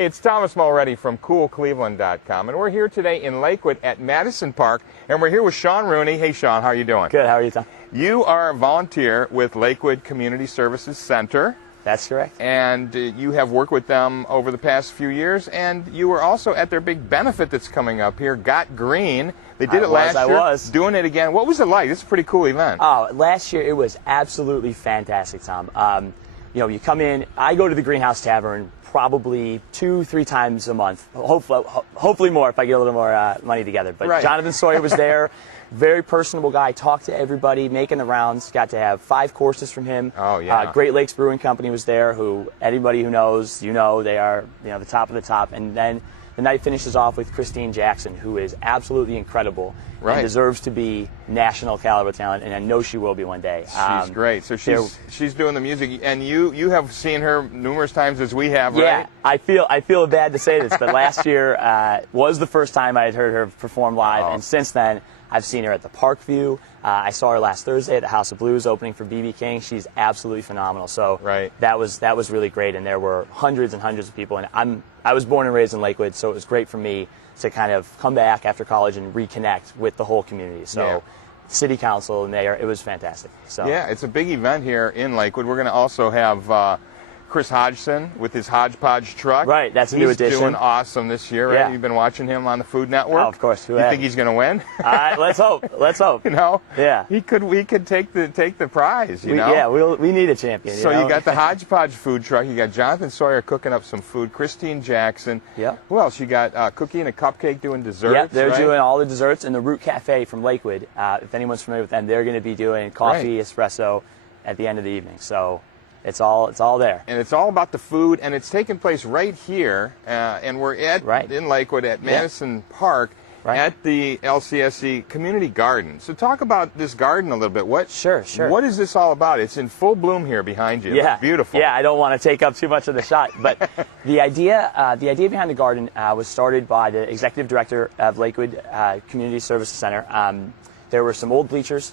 Hey, it's Thomas Mulready from CoolCleveland.com, and we're here today in Lakewood at Madison Park, and we're here with Sean Rooney. Hey, Sean, how are you doing? Good. How are you, Tom? You are a volunteer with Lakewood Community Services Center. That's correct. And you have worked with them over the past few years, and you were also at their big benefit that's coming up here, Got Green. They did it last year. I was. Doing it again. What was it like? This is a pretty cool event. Oh, last year it was absolutely fantastic, Tom. You come in, I go to the Greenhouse Tavern probably 2-3 times a month, hopefully more if I get a little more money together. But right. Jonathan Sawyer was there, very personable guy, talked to everybody, making the rounds, got to have 5 courses from him. Oh, yeah. Great Lakes Brewing Company was there, who anybody who knows, they are the top of the top. And then the night finishes off with Christine Jackson, who is absolutely incredible. Right. And deserves to be national caliber talent, and I know she will be one day. She's great. So she's doing the music, and you have seen her numerous times as we have, right? Yeah, I feel bad to say this, but last year was the first time I had heard her perform live, and since then I've seen her at the Parkview. I saw her last Thursday at the House of Blues opening for B.B. King. She's absolutely phenomenal. So that was really great, and there were hundreds and hundreds of people. And I was born and raised in Lakewood, so it was great for me to kind of come back after college and reconnect with the whole community. So city council and mayor, it was fantastic. So yeah, it's a big event here in Lakewood. We're going to also have Chris Hodgson with his Hodgepodge truck. Right, that's a new addition. He's doing awesome this year, right? Yeah. You've been watching him on the Food Network. Oh, of course. You think he's going to win? Let's hope. Let's hope. Yeah. We could take the prize. Yeah, we need a champion. So you got the Hodgepodge food truck. You got Jonathan Sawyer cooking up some food. Christine Jackson. Yeah. Who else? You got Cookie and a Cupcake doing desserts. Yeah, they're right? doing all the desserts, and the Root Cafe from Lakewood. If anyone's familiar with them, they're going to be doing coffee, espresso at the end of the evening. So it's all there. And it's all about the food, and it's taking place right here, and we're in Lakewood at Madison Park at the LCSC Community Garden. So talk about this garden a little bit. Sure. What is this all about? It's in full bloom here behind you. Yeah, it's beautiful. Yeah, I don't want to take up too much of the shot, but the idea behind the garden was started by the executive director of Lakewood Community Services Center. There were some old bleachers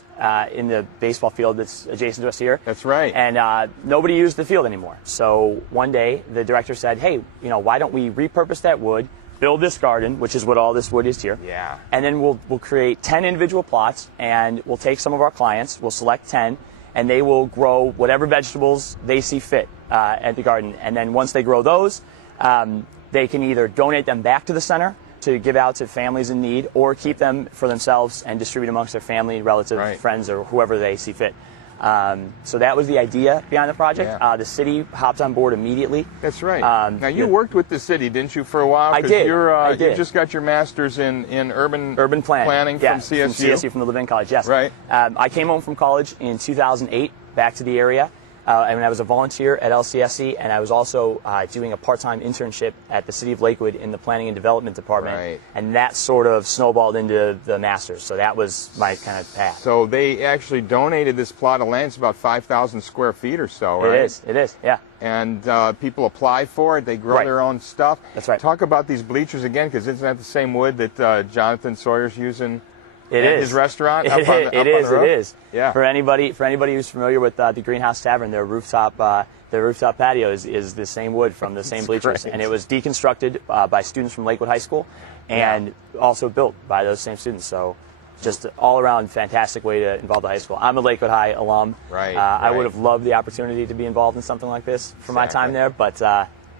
in the baseball field that's adjacent to us here. That's right. And nobody used the field anymore. So one day the director said, hey, why don't we repurpose that wood, build this garden, which is what all this wood is here. Yeah. And then we'll create 10 individual plots, and we'll take some of our clients, we'll select 10, and they will grow whatever vegetables they see fit at the garden. And then once they grow those, they can either donate them back to the center to give out to families in need, or keep them for themselves and distribute amongst their family, relatives, friends, or whoever they see fit. So that was the idea behind the project. Yeah. The city hopped on board immediately. That's right. Now you worked with the city, didn't you, for a while? I did. You just got your master's in urban planning from CSU. From CSU, from the Levin College. Yes. Right. I came home from college in 2008, back to the area. And I was a volunteer at LCSC, and I was also doing a part-time internship at the City of Lakewood in the Planning and Development Department. Right. And that sort of snowballed into the Masters. So that was my kind of path. So they actually donated this plot of land. It's about 5,000 square feet or so, right? It is, yeah. And people apply for it. They grow their own stuff. That's right. Talk about these bleachers again, because isn't that the same wood that Jonathan Sawyer's using? It is. His restaurant? It is. Yeah. For anybody who's familiar with the Greenhouse Tavern, their rooftop patio is the same wood from the same bleachers. Great. And it was deconstructed by students from Lakewood High School and also built by those same students. So just all around fantastic way to involve the high school. I'm a Lakewood High alum. I would have loved the opportunity to be involved in something like this for my time there, but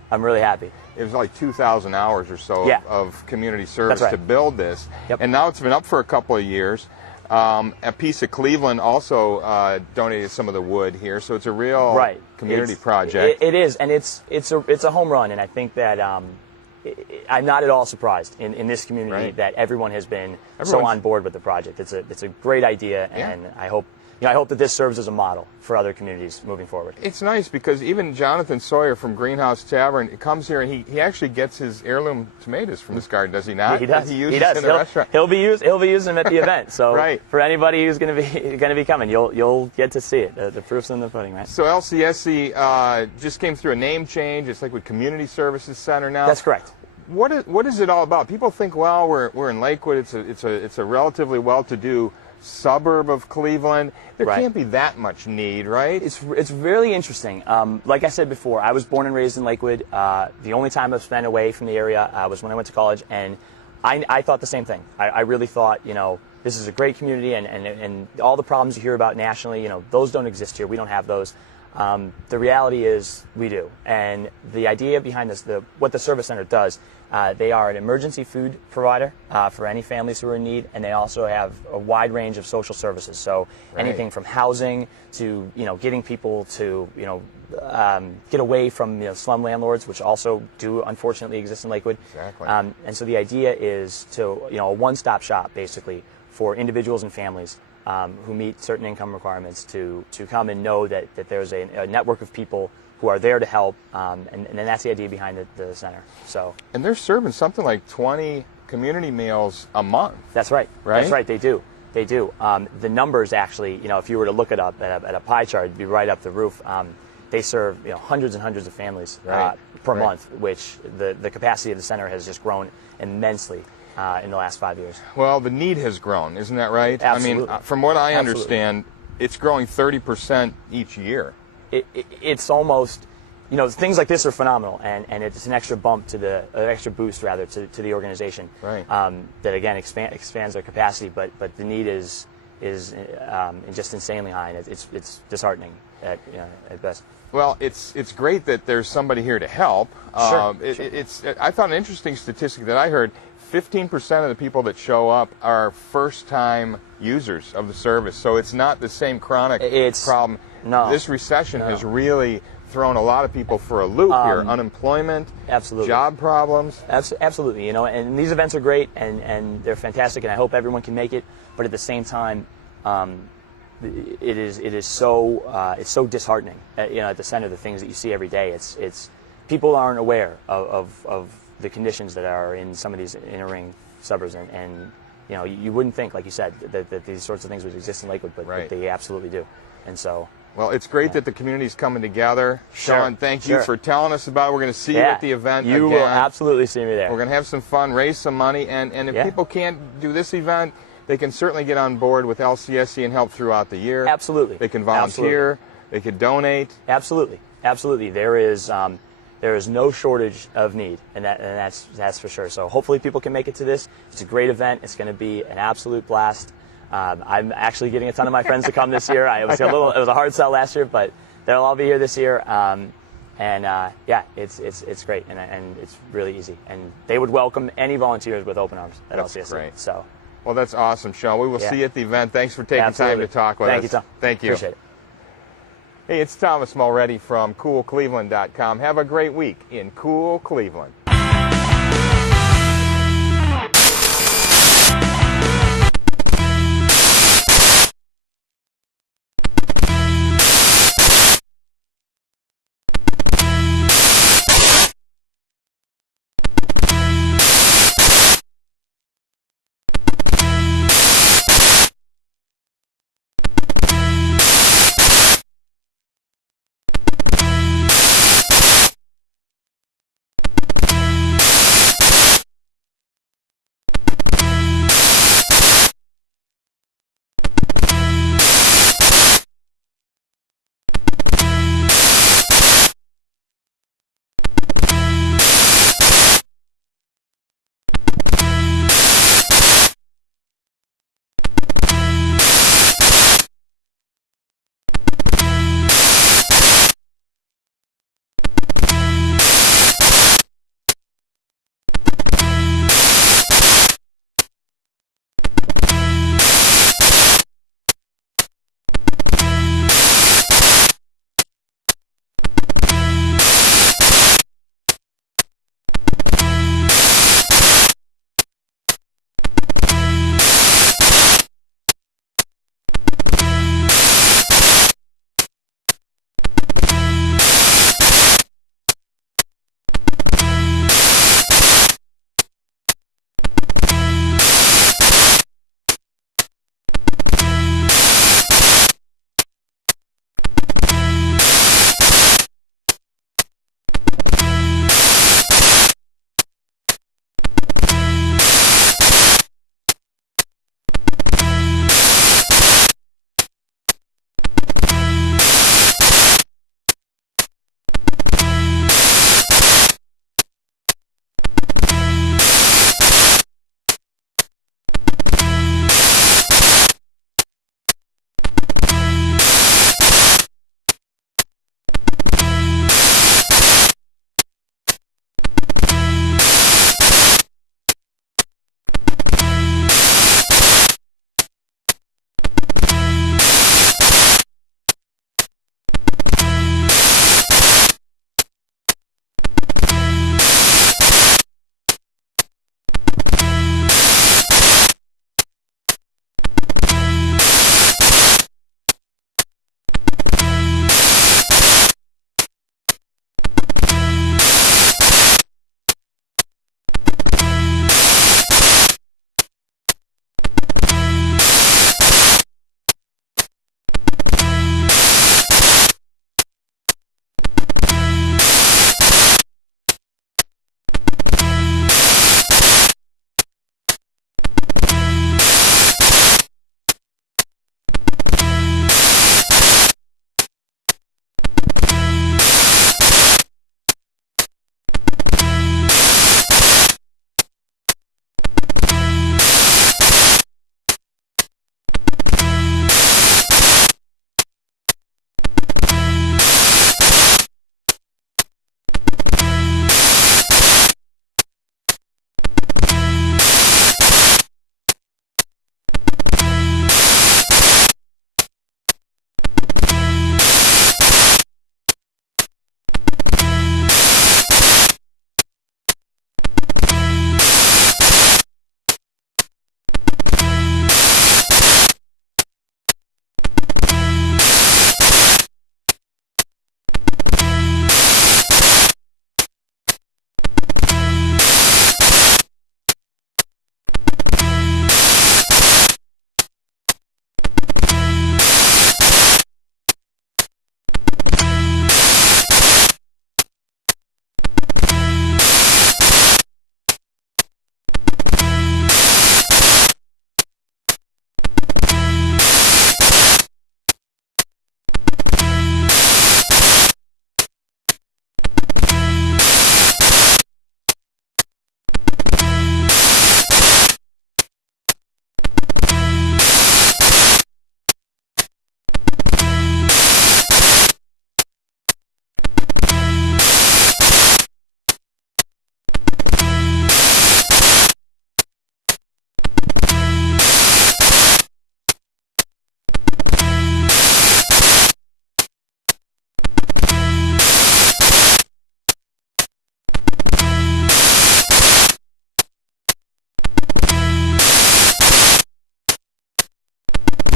I'm really happy. It was like 2,000 hours or so of community service to build this. Yep. And now it's been up for a couple of years. A piece of Cleveland also donated some of the wood here, so it's a real community project. It is, and it's a home run, and I think that I'm not at all surprised in this community that everyone has been so on board with the project. It's a great idea, and I hope that this serves as a model for other communities moving forward. It's nice because even Jonathan Sawyer from Greenhouse Tavern comes here, and he actually gets his heirloom tomatoes from this garden, does he not? He does. He uses in the restaurant. He'll be using them at the event. So for anybody who's going to be coming, you'll get to see it. The proof's in the pudding, right? So LCSC just came through a name change. It's like with Community Services Center now. That's correct. What is it all about? People think, well, we're in Lakewood. It's a relatively well-to-do suburb of Cleveland. There can't be that much need, right? It's really interesting. Like I said before, I was born and raised in Lakewood. The only time I've spent away from the area was when I went to college, and I thought the same thing. I really thought, this is a great community, and all the problems you hear about nationally, those don't exist here. We don't have those. The reality is we do. And the idea behind this, what the Service Center does, they are an emergency food provider for any families who are in need, and they also have a wide range of social services. So anything from housing to, getting people to, get away from slum landlords, which also do unfortunately exist in Lakewood. Exactly. And so the idea is to, a one-stop shop basically for individuals and families who meet certain income requirements to come and know that there's a network of people who are there to help, and that's the idea behind the center. So. And they're serving something like 20 community meals a month. That's right. Right? That's right. They do. They do. The numbers actually, if you were to look it up at a pie chart, it'd be right up the roof. They serve hundreds and hundreds of families per month, which the capacity of the center has just grown immensely. In the last 5 years. Well, the need has grown, isn't that right? Absolutely. I mean, from what I understand, it's growing 30% each year. It's almost, things like this are phenomenal, and it's an extra bump an extra boost rather to the organization. Right. That again expands their capacity, but the need is just insanely high, and it's disheartening at best. Well, it's great that there's somebody here to help. Sure. I thought an interesting statistic that I heard. 15% of the people that show up are first-time users of the service, so it's not the same chronic problem. No. This recession has really thrown a lot of people for a loop here. Unemployment, absolutely. Job problems. Absolutely, and these events are great, and they're fantastic, and I hope everyone can make it, but at the same time, it's so disheartening. At the center, the things that you see every day, it's people aren't aware of the conditions that are in some of these inner-ring suburbs, and you wouldn't think, like you said, that these sorts of things would exist in Lakewood, but they absolutely do. And so, well, it's great that the community's coming together. Sean, thank you for telling us about it. We're going to see you at the event again. You will absolutely see me there. We're going to have some fun, raise some money, and if people can't do this event, they can certainly get on board with LCSC and help throughout the year. Absolutely. They can volunteer. They can donate. Absolutely. There is no shortage of need, and that's for sure. So hopefully people can make it to this. It's a great event. It's going to be an absolute blast. I'm actually getting a ton of my friends to come this year. It was a hard sell last year, but they'll all be here this year. It's great, and it's really easy. And they would welcome any volunteers with open arms at LCSC. Great. So. Well, that's awesome, Sean. We will see you at the event. Thanks for taking time to talk with us. Thank you, Tom. Thank you. Appreciate it. Hey, it's Thomas Mulready from CoolCleveland.com. Have a great week in Cool Cleveland.